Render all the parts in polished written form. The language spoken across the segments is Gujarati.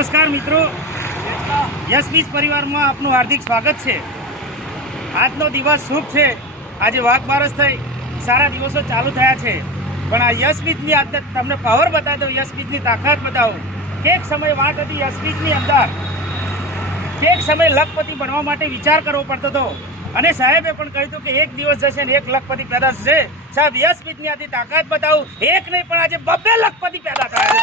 નમસ્કાર મિત્રો, યશબીજ પરિવારમાં આપનું હાર્દિક સ્વાગત છે। આજનો દિવસ શુભ છે। આજે વાઘબારસ થઈ સારા દિવસો ચાલુ થયા છે, પણ આ યશબીજની આદત તમને પાવર બતાવી દઉં, યશબીજની તાકાત બતાવું। એક સમય વાત હતી યશબીજની અંદર, એક સમય લખપતિ બનવા માટે વિચાર કરવો પડતો હતો, અને સાહેબે પણ કહ્યું હતું કે એક દિવસ જશે ને એક લખપતિ પેદા થશે। સાહેબ, યશબીજની આથી તાકાત બતાવું, એક નહીં પણ આજે 2 લખપતિ પેદા થયા।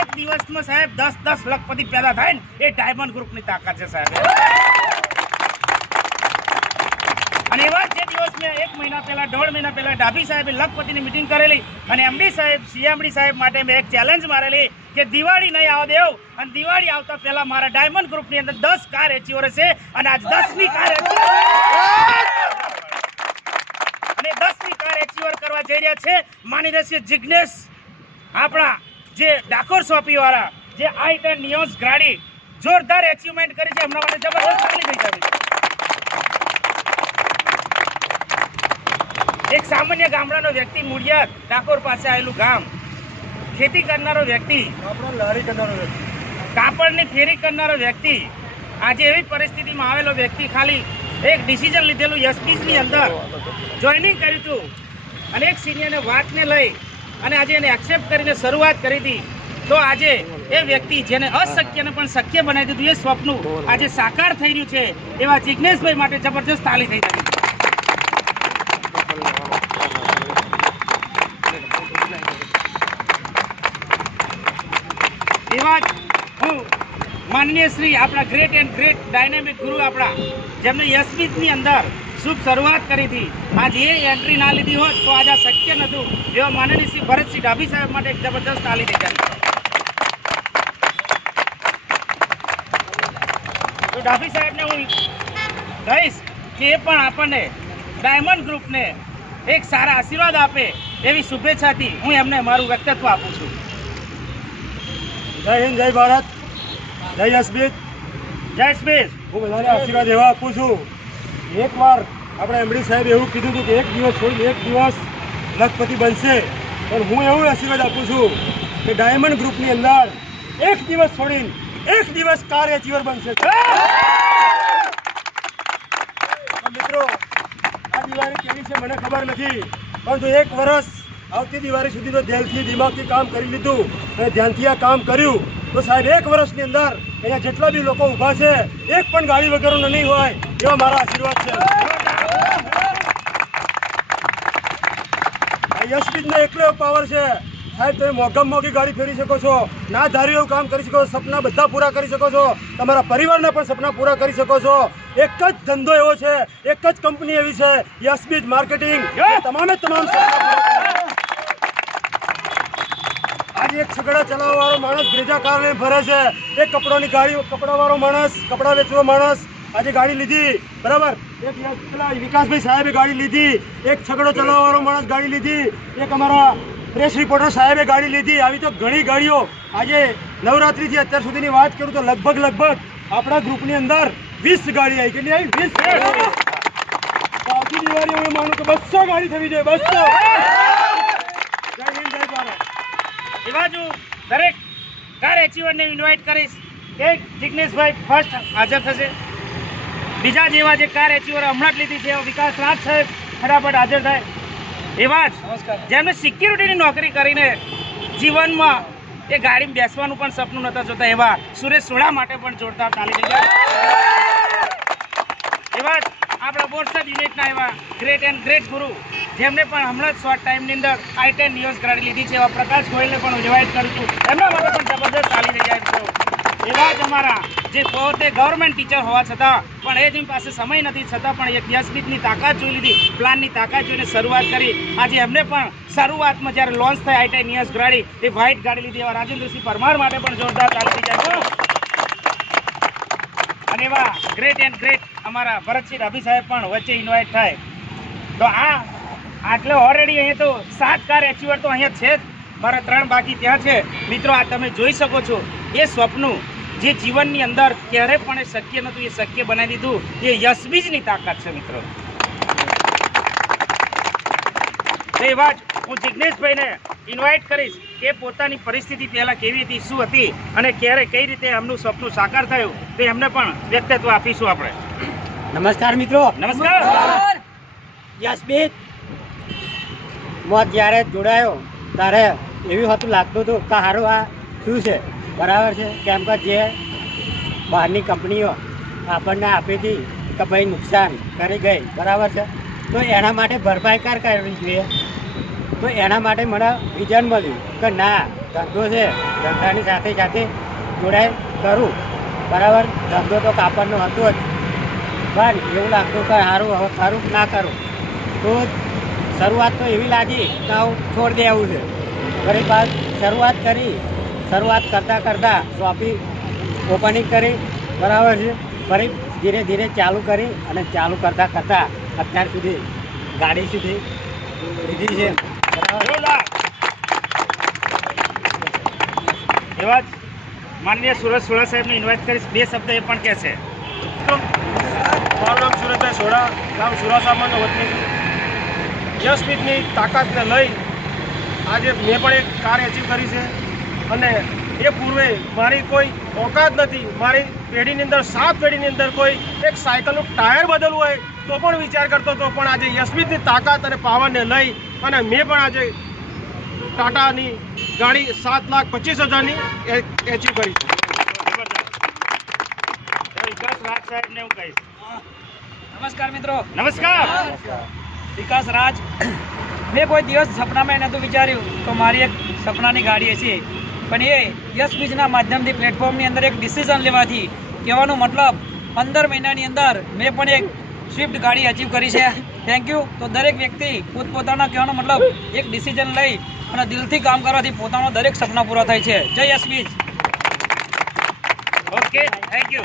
એક દિવસમાં સાહેબ 10 લખપતિ પેદા થાય ને એ ડાયમંડ ગ્રુપની તાકાત છે સાહેબ। અને એવા જે દિવસ મેં 1 મહિના પહેલા 1.5 મહિના પહેલા ડાભી સાહેબે લખપતિની મીટિંગ કરેલી, અને એમડી સાહેબ સીએમડી સાહેબ માટે મેં એક ચેલેન્જ મારેલી કે દિવાળી નહીં આવવા દેવ, અને દિવાળી આવતા પહેલા મારા ડાયમંડ ગ્રુપની અંદર 10 કાર એચીવર હશે, અને આજ 10મી કાર અને 10મી કાર એચીવર કરવા જઈ રહ્યા છે। માની રહેશે જિગ્નેશ, આપણા જે ડાકોર શોપી વાળા, જે i10 નિયોસ ગાડી જોરદાર એચીવમેન્ટ કરી છે, એમના માટે જબરદસ્ત તાળી થઈ જાય। એક સામાન્ય ગામડાનો વ્યક્તિ, મૂળિયાદ ડાકોર પાસે આવેલું ગામ, ખેતી કરનારો વ્યક્તિ, કાપડની ફેરી કરનારો વ્યક્તિ, આજે એવી પરિસ્થિતિમાં આવેલો વ્યક્તિ, ખાલી એક ડિસિઝન લીધેલું યશબીજની અંદર જોઈનિંગ કર્યું હતું, અને એક સિનિયરને વાતને લઈ અને આજે એને એક્સેપ્ટ કરીને શરૂઆત કરી હતી। તો આજે એ વ્યક્તિ જેને અશક્યને પણ શક્ય બનાવી દીધું, એ સ્વપ્ન આજે સાકાર થઈ રહ્યું છે। એવા જિગ્નેશભાઈ માટે જબરજસ્ત તાળી થઈ રહી છે। એવા જ હું માનનીય શ્રી આપણા ગ્રેટ એન્ડ ગ્રેટ ડાયનેમિક ગુરુ, આપણા જેમને યશબીજની અંદર શુભ શરૂઆત કરી હતી, આજે એ એન્ટ્રી ના લીધી હોત તો આજે શક્ય નહોતું। એવા માનનીય શ્રી ભરતસિંહ ડાભી સાહેબ માટે એક જબરદસ્ત તાળી થઈ જાય। તો ડાભી સાહેબને હું કહીશ કે એ પણ આપણને ડાયમંડ ગ્રુપને એક સારા આશીર્વાદ આપે એવી શુભેચ્છાથી હું એમને મારું વ્યક્તિત્વ આપું છું। જય હિન્દ, જય ભારત, જય યશબીજ, જય યશબીજ। હું બધાને આશીર્વાદ એવા આપું છું। એકવાર આપણે એમડી સાહેબ એવું કીધું હતું કે એક દિવસ છોડીને એક દિવસ લખપતિ બનશે, પણ હું એવું આશીર્વાદ આપું છું કે ડાયમંડ ગ્રુપની અંદર એક દિવસ છોડીને એક દિવસ કાર એચીવર બનશે। મિત્રો, આ દિવાળી કેવી છે મને ખબર નથી, પરંતુ 1 વર્ષ આવતી દિવાળી સુધી તો દિલથી દિમાગથી કામ કરી લીધું અને ધ્યાનથી આ કામ કર્યું, તો સાહેબ 1 વર્ષની અંદર અહીંયા જેટલા બી લોકો ઊભા છે, એક પણ ગાડી વગરનો નહીં હોય એવા મારા આશીર્વાદ છે। આ યશબીજનો એકલો પાવર છે સાહેબ, તમે મોંઘામાં મોંઘી ગાડી ફેરી શકો છો, ના ધાર્યું એવું કામ કરી શકો છો, સપના બધા પૂરા કરી શકો છો, તમારા પરિવારના પણ સપના પૂરા કરી શકો છો। એક જ ધંધો એવો છે, એક જ કંપની એવી છે, યશબીજ માર્કેટિંગ, તમામે તમામ આજે એક છગડા ચલાવવાવાળો માણસ બ્રેજા કાર લઈને ફરે છે, એક કપડાની ગાડી, કપડાવાળો માણસ, કપડા વેચવાનો માણસ આજે ગાડી લીધી, બરાબર, એક પેલા વિકાસભાઈ સાહેબે ગાડી લીધી, એક છગડો ચલાવવાવાળો માણસ ગાડી લીધી, એક અમારા પ્રેસ રિપોર્ટર સાહેબે ગાડી લીધી। આવી તો ઘણી ગાડીઓ આજે નવરાત્રિથી અત્યાર સુધીની વાત કરું તો લગભગ આપણા ગ્રુપની અંદર 20 ગાડી આવી। કેટલી આવી? 20। આવતી દિવાળી હું માનું કે 200 ગાડી થવી જોઈએ, 200। જય હિન્દ, જય ભારત। એવા જ હું દરેક કાર એચીવરને ઇન્વાઇટ કરીશ કે જિગ્નેશભાઈ ફર્સ્ટ હાજર થશે, બીજા જેવા જે કાર એચીવર હમણાં જ લીધી છે વિકાસ રાજ સાહેબ ફટાફટ હાજર થાય। એવા જ જેમને સિક્યુરિટીની નોકરી કરીને જીવનમાં એ ગાડીમાં બેસવાનું પણ સપનું નહોતા જોતા, એવા સુરેશ સોડા માટે પણ જોરદાર તાળી થઈ જાય। એવા જ આપણા બોરસદ યુનિટના એવા ગ્રેટ એન્ડ ગ્રેટ ગુરુ, જેમને પણ હમણાં જ શોર્ટ ટાઈમની અંદર i10 નિયોસ ગાડી લીધી છે, એવા પ્રકાશ ગોયલને પણ હું ઇન્વાઇટ કરું છું, એમના માટે પણ જબરદસ્ત તાળી થઈ જાય મિત્રો। એવા જ અમારા જે પોતે ગવર્મેન્ટ ટીચર હોવા છતાં પણ એ જેમ પાસે સમય નથી, છતાં પણ એક યશબીજની તાકાત જોઈ લીધી, પ્લાનની તાકાત જોઈને શરૂઆત કરી। આજે એમને પણ શરૂઆતમાં જ્યારે લોન્ચ થાય i10 નિયોસ ગાડી, એ વ્હાઇટ ગાડી લીધી, એવા રાજેન્દ્રસિંહ પરમાર માટે પણ જોરદાર તાળી થઈ જાય। અને એવા ગ્રેટ એન્ડ ગ્રેટ અમારા ભરતસિંહ ડાભી સાહેબ પણ વચ્ચે ઇન્વાઇટ થાય। તો આટલે ઓલરેડી અહીંયા તો 7 કાર એચીવર તો અહીંયા છે જ, મારા 3 બાકી ત્યાં છે મિત્રો। આ તમે જોઈ શકો છો, એ સ્વપ્નું જે જીવનની અંદર ક્યારે પણ એ શક્ય નહોતું, એ શક્ય બનાવી દીધું, એ યશબીજની તાકાત છે મિત્રો। એ વાત હું જિગ્નેશભાઈને ઇન્વાઇટ કરીશ કે પોતાની પરિસ્થિતિ પહેલાં કેવી હતી, શું હતી અને ક્યારે કઈ રીતે એમનું સપનું સાકાર થયું તો એમને પણ વ્યક્તિત્વ આપીશું આપણે. નમસ્કાર મિત્રો. નમસ્કાર. યશબીત મોત જ્યારે જોડાયો ત્યારે એવું હતું લાગતું હતું કે સારું આ શું છે, બરાબર છે. કેમ કે જે બહારની કંપનીઓ આપણને આપી હતી કે ભાઈ નુકસાન કરી ગઈ, બરાબર છે, તો એના માટે ભરપાઈ કરવી જોઈએ. તો એના માટે મને વિઝન મળ્યું કે ના, ધંધો છે, ધંધાની સાથે સાથે જોડાઈ કરું, બરાબર. ધંધો તો કાપડનો હતો જ, પણ એવું લાગતું કે સારું હવે ખરું ના કરું. તો શરૂઆત તો એવી લાગી કે હું છોડી દેવું છે. ફરી બાદ શરૂઆત કરતાં શોપી ઓપનિંગ કરી, બરાબર છે. ફરી ધીરે ધીરે ચાલુ કરી અને ચાલુ કરતાં અત્યાર સુધી ગાડી સુધી લીધી છે, બરાબર. એવા જ માનનીય સુરજ સોડા સાહેબને ઇન્વાઇટ કરીશ, બે શબ્દ એ પણ કહેશે. મારું નામ સુરજભાઈ સોડા, ગામ સુરાસામાનો વતની. યશબીતની તાકાતને લઈ આજે મેં પણ એક કાર એચીવ કરી છે અને એ પૂર્વે મારી કોઈ ઓકાત નથી. મારી પેઢીની અંદર 7 પેઢીની અંદર કોઈ એક સાયકલનું ટાયર બદલવું હોય તો પણ વિચાર કરતો હતો, પણ આજે યશબીતની તાકાત અને પાવરને લઈ અને મેં પણ આજે ટાટાની ગાડી 7,25,000ની એચીવ કરી છે. વિકાસ રાજ સાહેબને હું કહીશ. નમસ્કાર મિત્રો. નમસ્કાર. વિકાસ રાજ. મેં કોઈ દિવસ સપનામાં નહોતું વિચાર્યું તો મારી એક સપનાની ગાડી છે, પણ એ યશબીજના માધ્યમથી પ્લેટફોર્મની અંદર એક ડિસિઝન લેવાથી, કહેવાનો મતલબ 15 મહિનાની અંદર મેં પણ એક સ્વિફ્ટ ગાડી અચીવ કરી છે. Thank you. તો દરેક વ્યક્તિ પોતપોતાના કહેવાનો મતલબ એક ડિસિઝન લઈ અને દિલથી કામ કરવાથી પોતાનો દરેક સપના પૂરા થાય છે. જય યશબીજ. Okay, thank you.